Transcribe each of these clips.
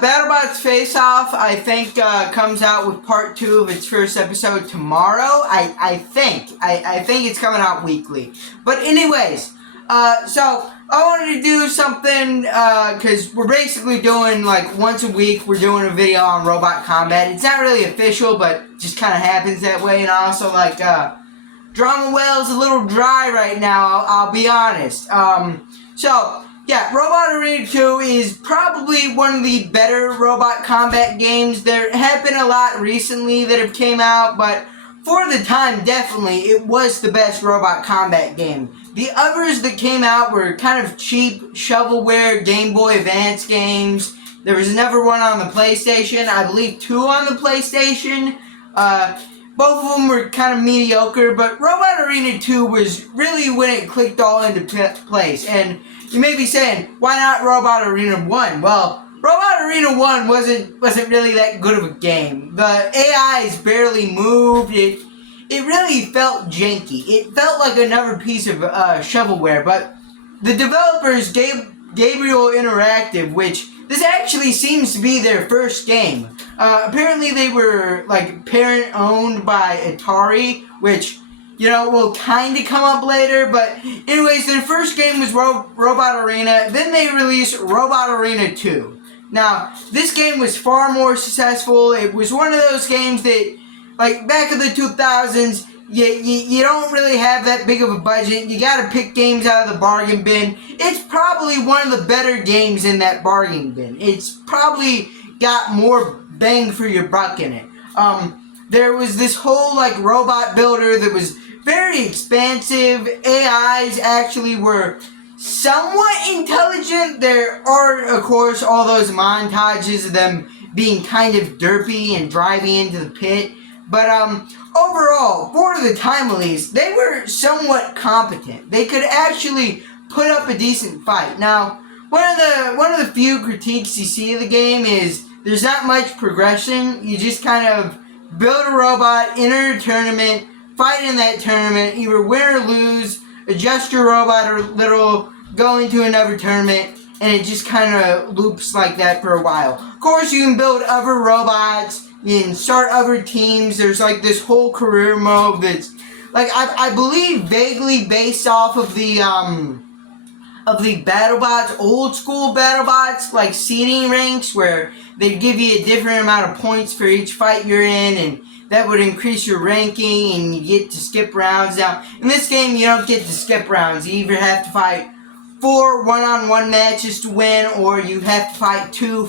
BattleBots Face Off, I think, comes out with part 2 of its first episode tomorrow. I think it's coming out weekly. But anyways, so I wanted to do something, because we're basically doing, like, once a week, we're doing a video on robot combat. It's not really official, but just kind of happens that way. And also, like, Drama Well's a little dry right now, I'll be honest. Yeah, Robot Arena 2 is probably one of the better robot combat games. There have been a lot recently that have came out, but for the time, definitely, it was the best robot combat game. The others that came out were kind of cheap shovelware Game Boy Advance games. There was another one on the PlayStation, I believe 2 on the PlayStation. Both of them were kind of mediocre, but Robot Arena 2 was really when it clicked all into place. And you may be saying, why not Robot Arena 1? Well, Robot Arena 1 wasn't really that good of a game. The AIs barely moved. It really felt janky. It felt like another piece of shovelware, but the developers, Gabriel Interactive, which this actually seems to be their first game. Apparently they were, like, parent-owned by Atari, which, you know, will kind of come up later, but anyways, their first game was Robot Arena, then they released Robot Arena 2. Now, this game was far more successful. It was one of those games that, like, back in the 2000s, you don't really have that big of a budget. You gotta pick games out of the bargain bin. It's probably one of the better games in that bargain bin. It's probably got more bang for your buck in it. There was this whole, like, robot builder that was very expansive. AIs actually were somewhat intelligent. There are, of course, all those montages of them being kind of derpy and driving into the pit. But overall, for the time at least, they were somewhat competent. They could actually put up a decent fight. Now, one of the few critiques you see of the game is there's not much progression. You just kind of build a robot, enter a tournament, fight in that tournament, either win or lose, adjust your robot a little, go into another tournament, and it just kind of loops like that for a while. Of course, you can build other robots, you can start other teams. There's, like, this whole career mode that's, like, I believe vaguely based off of the BattleBots, old school BattleBots, like seeding ranks, where they give you a different amount of points for each fight you're in, and that would increase your ranking, and you get to skip rounds. Now, in this game, you don't get to skip rounds. You either have to fight 4 one-on-one matches to win, or you have to fight 2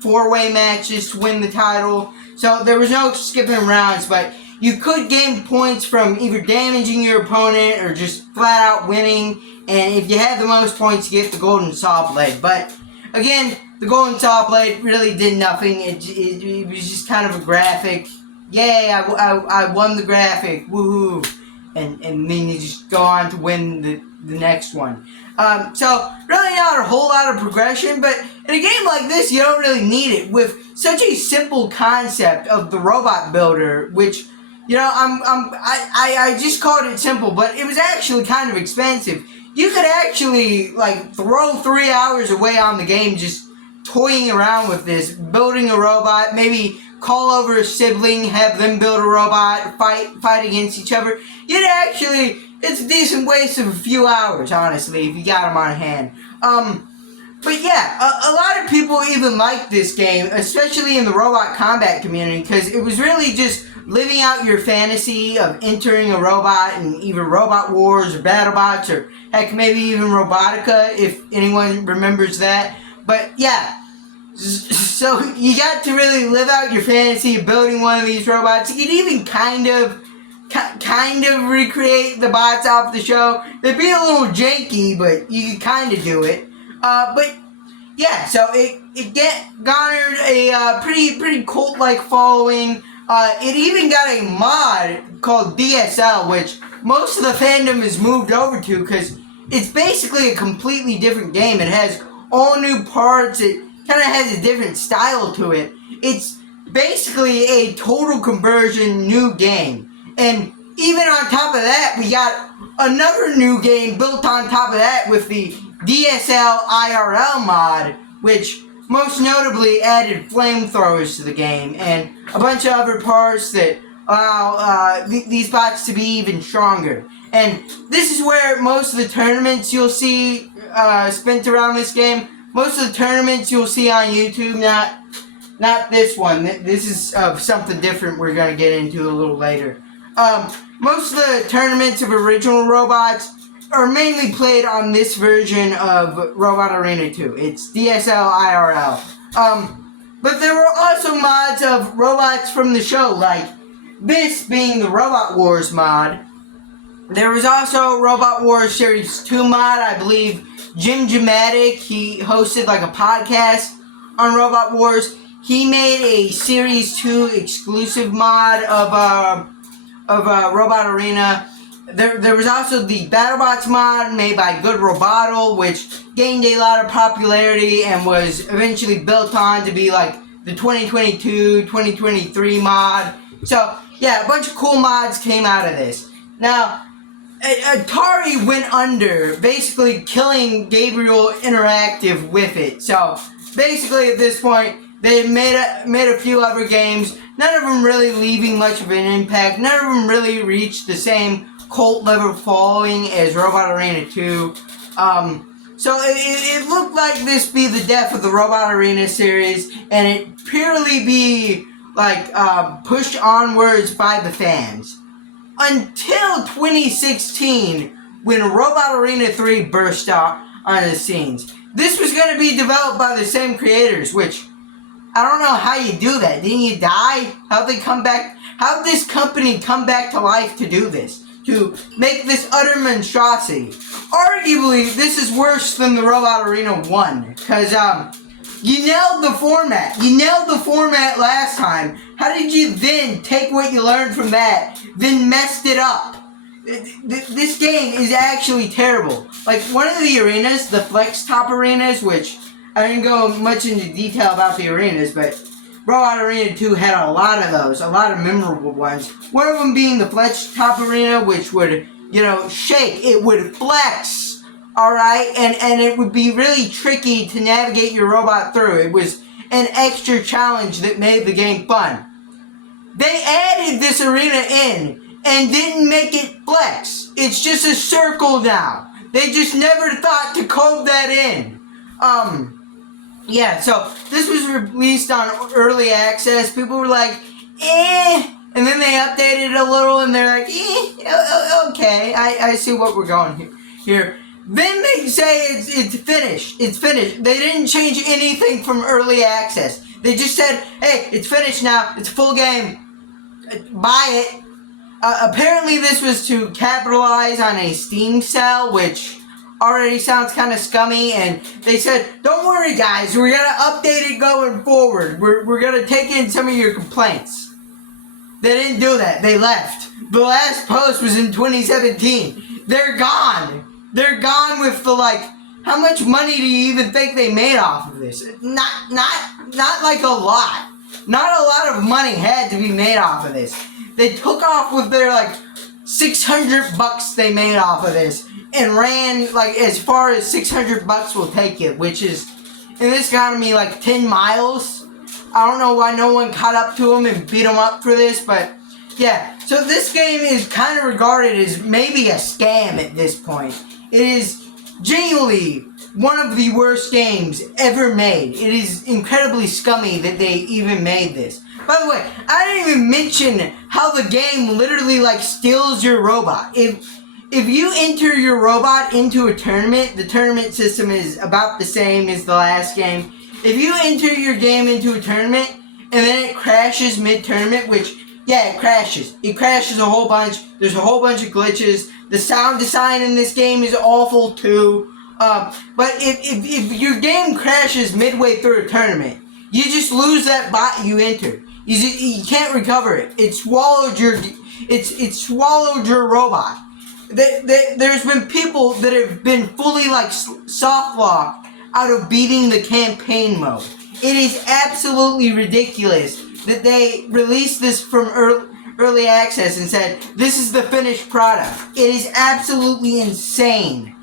four-way matches to win the title. So there was no skipping rounds, but you could gain points from either damaging your opponent or just flat out winning. And if you had the most points, you get the Golden Saw Blade. But again, the Golden Saw Blade really did nothing. It was just kind of a graphic. Yay, I won the graphic. Woohoo. And then you just go on to win the next one. So, really not a whole lot of progression, but in a game like this, you don't really need it. With such a simple concept of the robot builder, which, you know, I just called it simple, but it was actually kind of expensive. You could actually, like, throw 3 hours away on the game just toying around with this, building a robot, maybe call over a sibling, have them build a robot, fight against each other. You'd actually, it's a decent waste of a few hours, honestly, if you got them on hand. But yeah, a lot of people even like this game, especially in the robot combat community, because it was really just living out your fantasy of entering a robot in either Robot Wars or BattleBots, or heck, maybe even Robotica, if anyone remembers that. But yeah, so you got to really live out your fantasy of building one of these robots. You could even kind of recreate the bots off the show. They'd be a little janky, but you could kind of do it. But yeah, so it garnered a pretty cult-like following. It even got a mod called DSL, which most of the fandom has moved over to, because it's basically a completely different game. It has all new parts. It kind of has a different style to it. It's basically a total conversion new game. And even on top of that, we got another new game built on top of that with the DSL IRL mod, which most notably added flamethrowers to the game and a bunch of other parts that allow these bots to be even stronger. And this is where most of the tournaments you'll see spent around this game. Most of the tournaments you'll see on YouTube, not this one. This is something different we're going to get into a little later. Most of the tournaments of original robots are mainly played on this version of Robot Arena 2. It's DSL IRL. But there were also mods of robots from the show, like this being the Robot Wars mod. There was also Robot Wars Series 2 mod. I believe Jim Jamatic, he hosted like a podcast on Robot Wars. He made a Series 2 exclusive mod of Robot Arena. There was also the BattleBots mod made by Good Roboto, which gained a lot of popularity and was eventually built on to be like the 2022-2023 mod. So, yeah, a bunch of cool mods came out of this. Now, Atari went under, basically killing Gabriel Interactive with it. So, basically at this point, they made a few other games, none of them really leaving much of an impact. None of them really reached the same cult level following as Robot Arena 2. So it looked like this be the death of the Robot Arena series, and it purely be like pushed onwards by the fans. Until 2016, when Robot Arena 3 burst out on the scenes. This was going to be developed by the same creators, which I don't know how you do that. Didn't you die? How'd they come back? How'd this company come back to life to do this? To make this utter monstrosity? Arguably, this is worse than the Robot Arena 1. Because, you nailed the format. You nailed the format last time. How did you then take what you learned from that, then messed it up? This game is actually terrible. Like, one of the arenas, the Flex Top arenas, which I didn't go much into detail about the arenas, but Robot Arena 2 had a lot of those, a lot of memorable ones. One of them being the Flex Top arena, which would, shake. It would flex, alright? And it would be really tricky to navigate your robot through. It was an extra challenge that made the game fun. They added this arena in and didn't make it flex. It's just a circle now. They just never thought to code that in. Yeah, so this was released on early access. People were like, and then they updated it a little and they're like, okay, I see what we're going here. Then they say it's finished. It's finished. They didn't change anything from early access. They just said, hey, it's finished now. It's a full game. Buy it. Apparently this was to capitalize on a Steam sale, which already sounds kind of scummy, and they said, don't worry guys, we're going to update it going forward. We're going to take in some of your complaints. They didn't do that. They left. The last post was in 2017. They're gone. They're gone with the, how much money do you even think they made off of this? Not like a lot. Not a lot of money had to be made off of this. They took off with their, $600 they made off of this and ran, as far as $600 will take you, which is, in this economy, 10 miles. I don't know why no one caught up to them and beat them up for this, but, yeah. So this game is kind of regarded as maybe a scam at this point. It is genuinely one of the worst games ever made. It is incredibly scummy that they even made this. By the way, I didn't even mention how the game literally, steals your robot. If you enter your robot into a tournament, the tournament system is about the same as the last game. If you enter your game into a tournament, and then it crashes mid-tournament, which, yeah, it crashes. It crashes a whole bunch. There's a whole bunch of glitches. The sound design in this game is awful, too. But if your game crashes midway through a tournament, you just lose that bot you entered. You can't recover it. It swallowed your robot. There's been people that have been fully soft locked out of beating the campaign mode. It is absolutely ridiculous that they released this from early access and said this is the finished product. It is absolutely insane.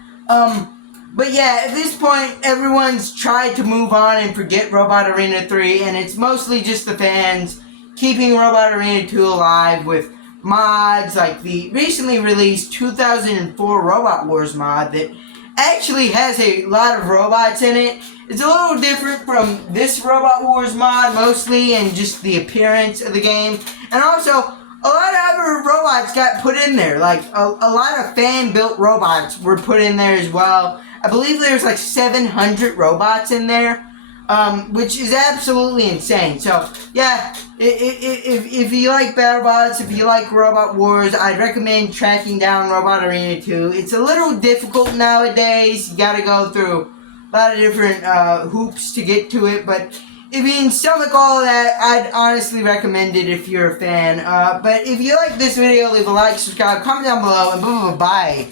But yeah, at this point, everyone's tried to move on and forget Robot Arena 3, and it's mostly just the fans keeping Robot Arena 2 alive with mods like the recently released 2004 Robot Wars mod that actually has a lot of robots in it. It's a little different from this Robot Wars mod, mostly in just the appearance of the game, and also a lot of other robots got put in there. Like a lot of fan-built robots were put in there as well. I believe there's like 700 robots in there, which is absolutely insane. So yeah, if you like BattleBots, if you like Robot Wars, I'd recommend tracking down Robot Arena 2. It's a little difficult nowadays. You gotta go through a lot of different hoops to get to it, but if you can stomach all of that, I'd honestly recommend it if you're a fan. But if you like this video, leave a like, subscribe, comment down below, and bye.